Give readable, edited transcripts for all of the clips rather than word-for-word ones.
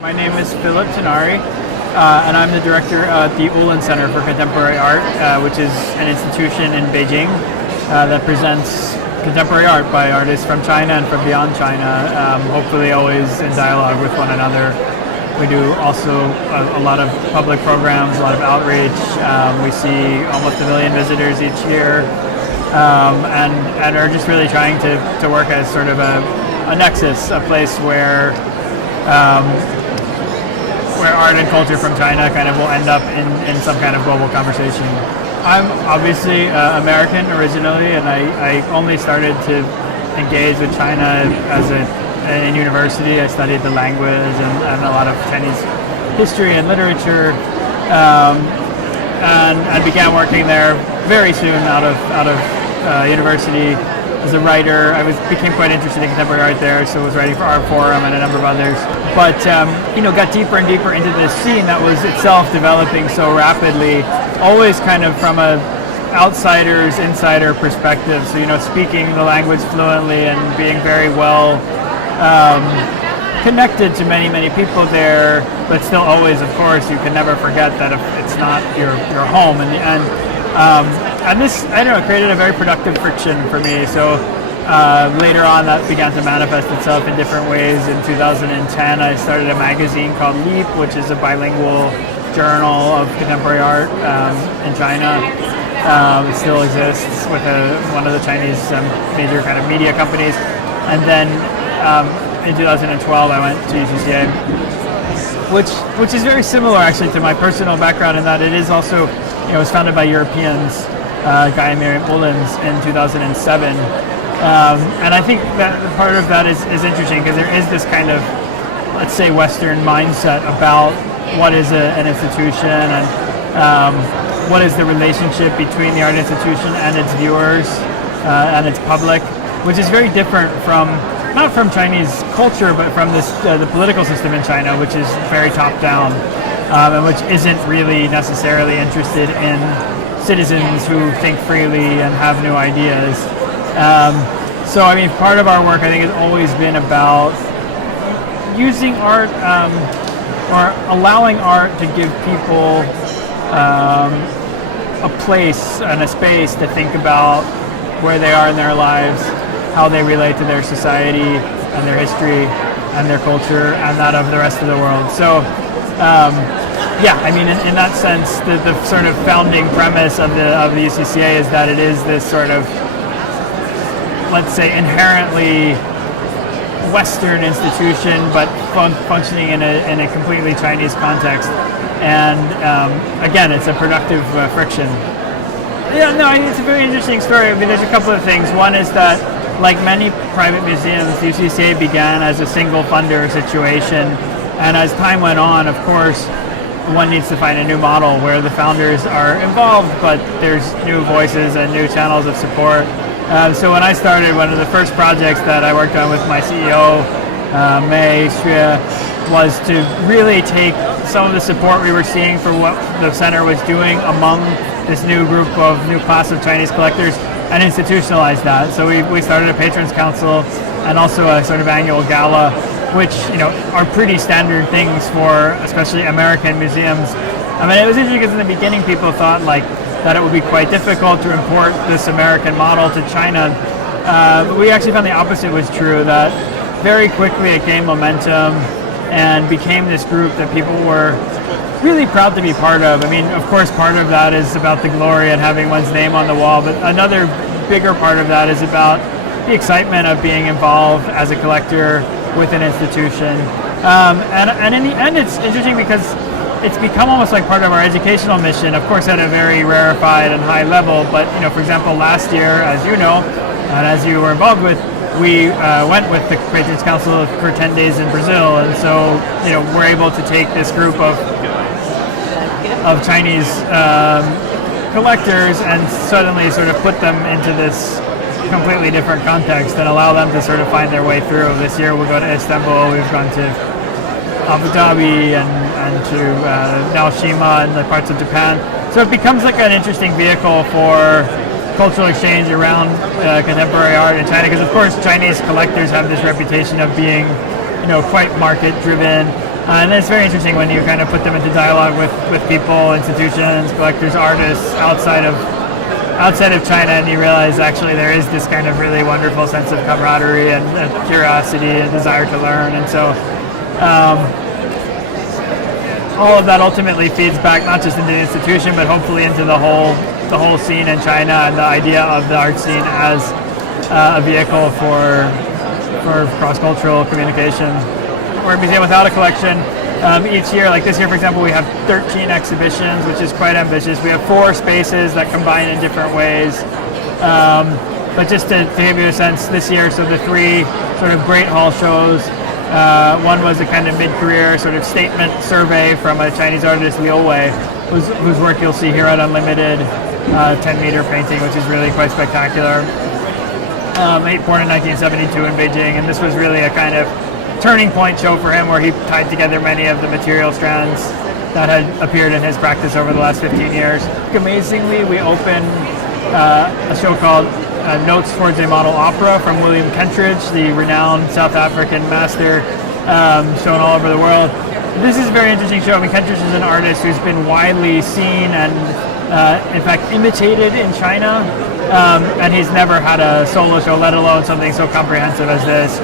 My name is Tinari, and I'm the director at the Ullens Center for Contemporary Art, which is an institution in Beijing that presents contemporary art by artists from China and from beyond China, hopefully always in dialogue with one another. We do also a lot of public programs, a lot of outreach. We see almost 1 million visitors each year, and are just really trying to work as sort of a nexus, a place where art and culture from China kind of will end up in some kind of global conversation. I'm obviously American originally, and I only started to engage with China in university. I studied the language and a lot of Chinese history and literature, and began working there very soon out of university as a writer. I became quite interested in contemporary art there, so I was writing for Artforum and a number of others. But got deeper and deeper into this scene that was itself developing so rapidly, always kind of from a outsider's insider perspective. So speaking the language fluently and being very well connected to many people there, but still always, of course, you can never forget that if it's not your home in the end. And this, created a very productive friction for me. So later on, that began to manifest itself in different ways. In 2010, I started a magazine called Leap, which is a bilingual journal of contemporary art in China. It still exists with one of the Chinese major kind of media companies. And then in 2012, I went to UCCA, which is very similar actually to my personal background in that it is also, it was founded by Europeans, Guy and Miriam Ullens in 2007. And I think that part of that is interesting because there is this kind of, let's say, Western mindset about what is an institution and what is the relationship between the art institution and its viewers and its public, which is very different from, not from Chinese culture, but from the political system in China, which is very top-down and which isn't really necessarily interested in citizens who think freely and have new ideas. So part of our work, I think, has always been about using art or allowing art to give people a place and a space to think about where they are in their lives, how they relate to their society and their history and their culture and that of the rest of the world. So in that sense, the sort of founding premise of the UCCA is that it is this sort of, let's say, inherently Western institution, but functioning in a completely Chinese context. And again, it's a productive friction. It's a very interesting story. There's a couple of things. One is that, like many private museums, the UCCA began as a single funder situation, and as time went on, of course, one needs to find a new model where the founders are involved, but there's new voices and new channels of support. So when I started, one of the first projects that I worked on with my CEO, Mei Xue, was to really take some of the support we were seeing for what the center was doing among this new class of Chinese collectors and institutionalize that. So we started a patrons council and also a sort of annual gala, which are pretty standard things for especially American museums. It was interesting because in the beginning people thought that it would be quite difficult to import this American model to China. We actually found the opposite was true, that very quickly it gained momentum and became this group that people were really proud to be part of. Of course, part of that is about the glory and having one's name on the wall, but another bigger part of that is about the excitement of being involved as a collector with an institution. And in the end, it's interesting because it's become almost like part of our educational mission, of course at a very rarefied and high level, but for example, last year, as you know, and as you were involved with, we went with the Patrons Council for 10 days in Brazil, and so we're able to take this group of Chinese collectors and suddenly sort of put them into this completely different context and allow them to sort of find their way through. This year we'll go to Istanbul, we've gone to Abu Dhabi and to Naoshima and the parts of Japan. So it becomes like an interesting vehicle for cultural exchange around contemporary art in China, because of course Chinese collectors have this reputation of being, quite market driven. And it's very interesting when you kind of put them into dialogue with people, institutions, collectors, artists outside of China, and you realize actually there is this kind of really wonderful sense of camaraderie and curiosity and desire to learn. And so all of that ultimately feeds back not just into the institution, but hopefully into the whole scene in China, and the idea of the art scene as a vehicle for cross-cultural communication. We're a museum without a collection. Each year, like this year, for example, we have 13 exhibitions, which is quite ambitious. We have 4 spaces that combine in different ways. But just to give you a sense, this year, so the 3 sort of Great Hall shows. One was a kind of mid-career sort of statement survey from a Chinese artist, Liu Wei, whose work you'll see here at Unlimited, 10-meter painting, which is really quite spectacular. Born in 1972 in Beijing, and this was really a kind of turning point show for him, where he tied together many of the material strands that had appeared in his practice over the last 15 years. Amazingly, we opened a show called Notes Towards a Model Opera from William Kentridge, the renowned South African master, shown all over the world. This is a very interesting show. I mean, Kentridge is an artist who's been widely seen and, in fact, imitated in China, and he's never had a solo show, let alone something so comprehensive as this,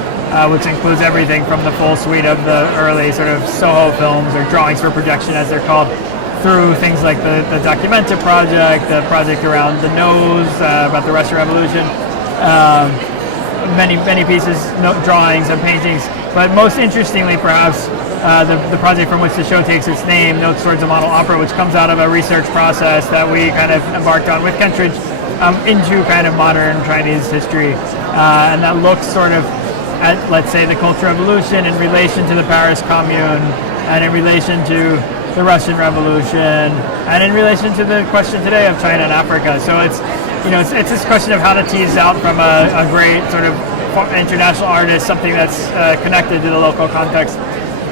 which includes everything from the full suite of the early sort of Soho films, or drawings for projection as they're called, through things like the Documenta project, the project around the nose, about the Russian Revolution, many pieces, drawings and paintings. But most interestingly, perhaps, the project from which the show takes its name, Notes Towards a Model Opera, which comes out of a research process that we kind of embarked on with Kentridge into kind of modern Chinese history. And that looks sort of at, let's say, the Cultural Revolution in relation to the Paris Commune, and in relation to the Russian Revolution, and in relation to the question today of China and Africa. So it's this question of how to tease out from a great sort of international artist something that's connected to the local context.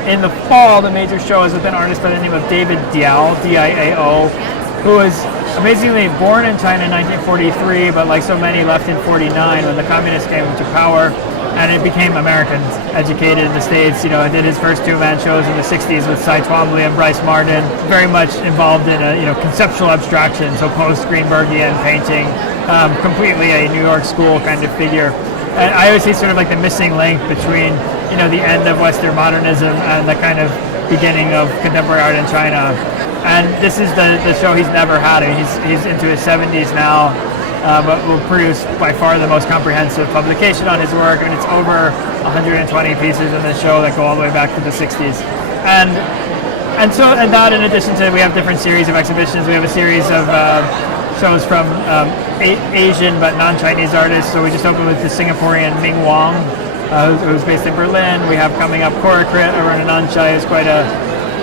In the fall, the major show is with an artist by the name of David Diao, D-I-A-O, who was amazingly born in China in 1943, but like so many left in 49 when the communists came to power, and it became Americans, educated in the States. Did his first 2-man shows in the 60s with Cy Twombly and Bryce Martin, very much involved in conceptual abstraction, so post-Greenbergian painting, completely a New York school kind of figure. And I always see sort of like the missing link between, the end of Western modernism and the kind of beginning of contemporary art in China. And this is the show he's never had. I mean, he's into his 70s now, but will produce by far the most comprehensive publication on his work. I mean, it's over 120 pieces in this show that go all the way back to the 60s. And that, in addition to, we have different series of exhibitions. We have a series of shows from Asian but non-Chinese artists. So we just opened with the Singaporean Ming Wong, who's based in Berlin. We have coming up Korakrit Arunananchai, who's quite a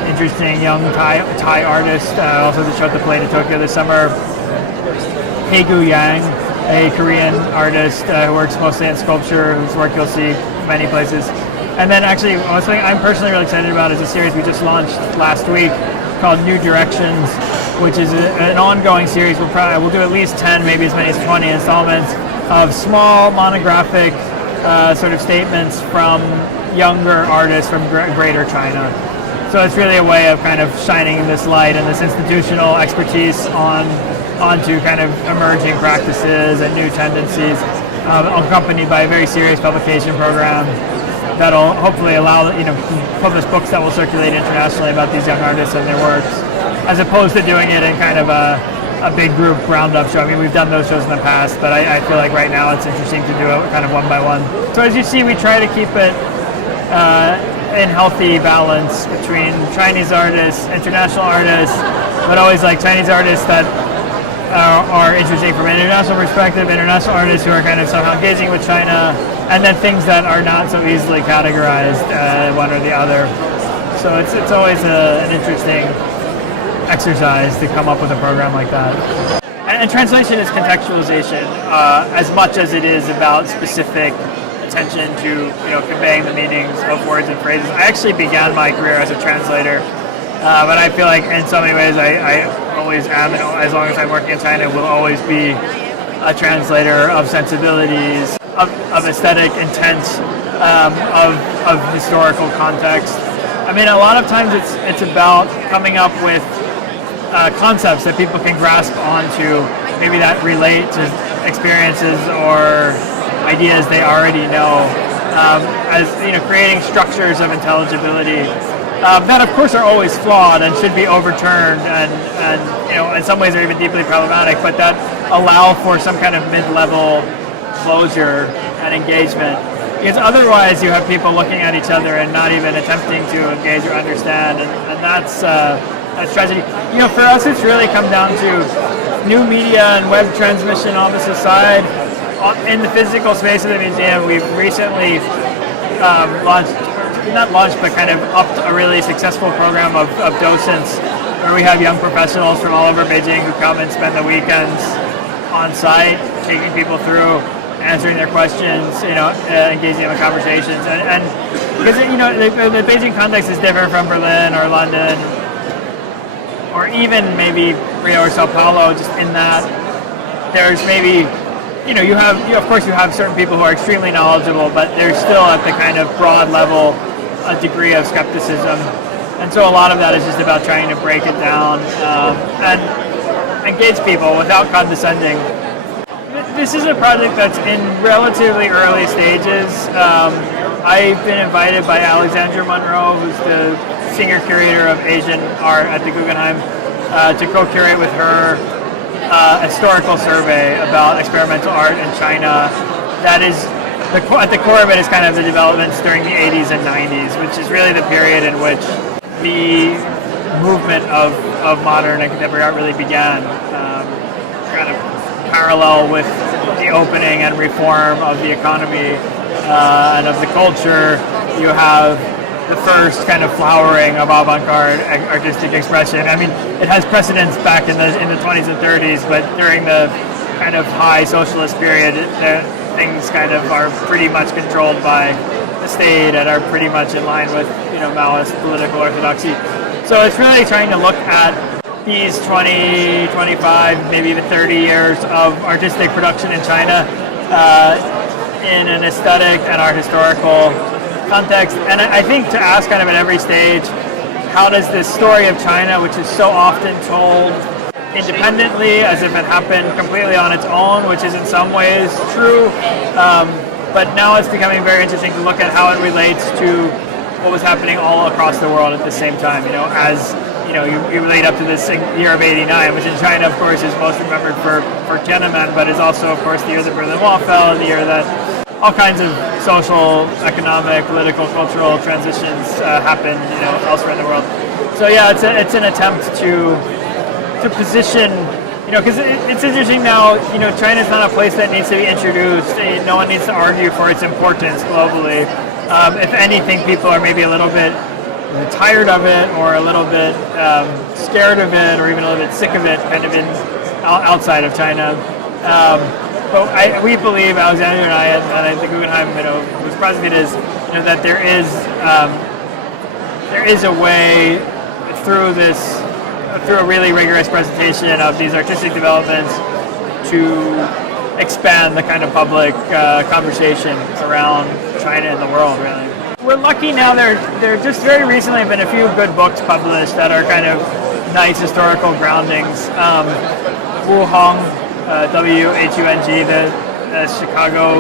interesting young Thai artist, also just showed the play to Tokyo this summer. Haegu Yang, a Korean artist who works mostly in sculpture, whose work you'll see many places. And then actually, something I'm personally really excited about is a series we just launched last week called New Directions, which is an ongoing series. We'll do at least 10, maybe as many as 20 installments of small monographic sort of statements from younger artists from Greater China. So it's really a way of kind of shining this light and this institutional expertise onto kind of emerging practices and new tendencies, accompanied by a very serious publication program that'll hopefully allow, publish books that will circulate internationally about these young artists and their works, as opposed to doing it in kind of a big group roundup show. I mean, we've done those shows in the past, but I feel like right now it's interesting to do it kind of one by one. So as you see, we try to keep it in healthy balance between Chinese artists, international artists, but always like Chinese artists that are interesting from an international perspective, international artists who are kind of somehow engaging with China, and then things that are not so easily categorized one or the other. So it's always an interesting exercise to come up with a program like that. And translation is contextualization as much as it is about specific attention to conveying the meanings of words and phrases. I actually began my career as a translator, but I feel like in so many ways I always am, and as long as I'm working in China, will always be a translator of sensibilities, of aesthetic intent, of historical context. I mean, a lot of times it's about coming up with concepts that people can grasp onto, maybe that relate to experiences or ideas they already know, as creating structures of intelligibility that, of course, are always flawed and should be overturned, and in some ways are even deeply problematic, but that allow for some kind of mid-level closure and engagement. Because otherwise, you have people looking at each other and not even attempting to engage or understand, and that's tragedy. For us, it's really come down to new media and web transmission on the side. In the physical space of the museum, we've recently but kind of upped a really successful program of docents, where we have young professionals from all over Beijing who come and spend the weekends on site, taking people through, answering their questions, engaging in conversations, and because the Beijing context is different from Berlin or London, or even maybe Rio or Sao Paulo. Just in that, there's maybe you have certain people who are extremely knowledgeable, but there's still at the kind of broad level a degree of skepticism, and so a lot of that is just about trying to break it down and engage people without condescending. This is a project that's in relatively early stages. I've been invited by Alexandra Monroe, who's the senior curator of Asian art at the Guggenheim, to co-curate with her a historical survey about experimental art in China. That is, at the core of it is kind of the developments during the 80s and 90s, which is really the period in which the movement of modern and contemporary art really began, kind of parallel with the opening and reform of the economy and of the culture. You have the first kind of flowering of avant-garde artistic expression. I mean, it has precedence back in the 20s and 30s, but during the kind of high socialist period, things kind of are pretty much controlled by the state and are pretty much in line with Maoist political orthodoxy. So it's really trying to look at these 20, 25, maybe even 30 years of artistic production in China in an aesthetic and art historical context. And I think to ask kind of at every stage, how does this story of China, which is so often told independently as if it happened completely on its own, which is in some ways true, but now it's becoming very interesting to look at how it relates to what was happening all across the world at the same time. As you relate up to this year of '89, which in China, of course, is most remembered for Tiananmen, but is also, of course, the year the Berlin Wall fell, and the year that all kinds of social, economic, political, cultural transitions happened, elsewhere in the world. So yeah, it's an attempt to position, because it's interesting now. China's not a place that needs to be introduced. No one needs to argue for its importance globally. If anything, people are maybe a little bit tired of it, or a little bit scared of it, or even a little bit sick of it, kind of outside of China. But we believe, Alexander and I, at the Guggenheim, whose project it is, that there is a way through a really rigorous presentation of these artistic developments to expand the kind of public conversation around China and the world, really. We're lucky now. There just very recently have been a few good books published that are kind of nice historical groundings. Wu Hong, Wuhung, the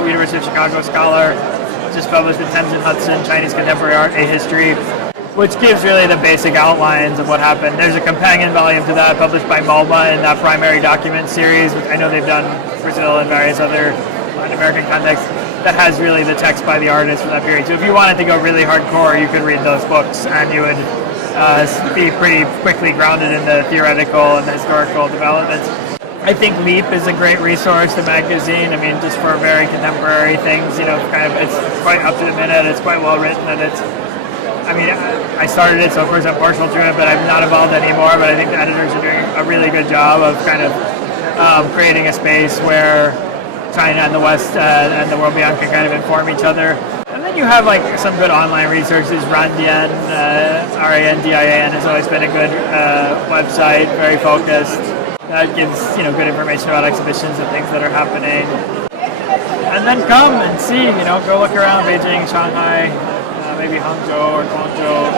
University of Chicago scholar, just published the Tenzin Hudson Chinese Contemporary Art, A History, which gives really the basic outlines of what happened. There's a companion volume to that published by MoMA in that primary document series, which I know they've done Brazil and various other Latin American contexts, that has really the text by the artist for that period. So if you wanted to go really hardcore, you could read those books and you would be pretty quickly grounded in the theoretical and the historical developments. I think Leap is a great resource, the magazine. I mean, just for very contemporary things, it's quite up to the minute, it's quite well written, and I started it, so of course I'm partial to it, but I'm not involved anymore, but I think the editors are doing a really good job of kind of creating a space where China and the West and the world beyond can kind of inform each other. And then you have some good online resources. Randian, Randian has always been a good website, very focused. that gives good information about exhibitions and things that are happening. And then come and see, go look around Beijing, Shanghai, maybe Hangzhou or Guangzhou,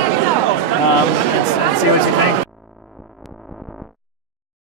and see what you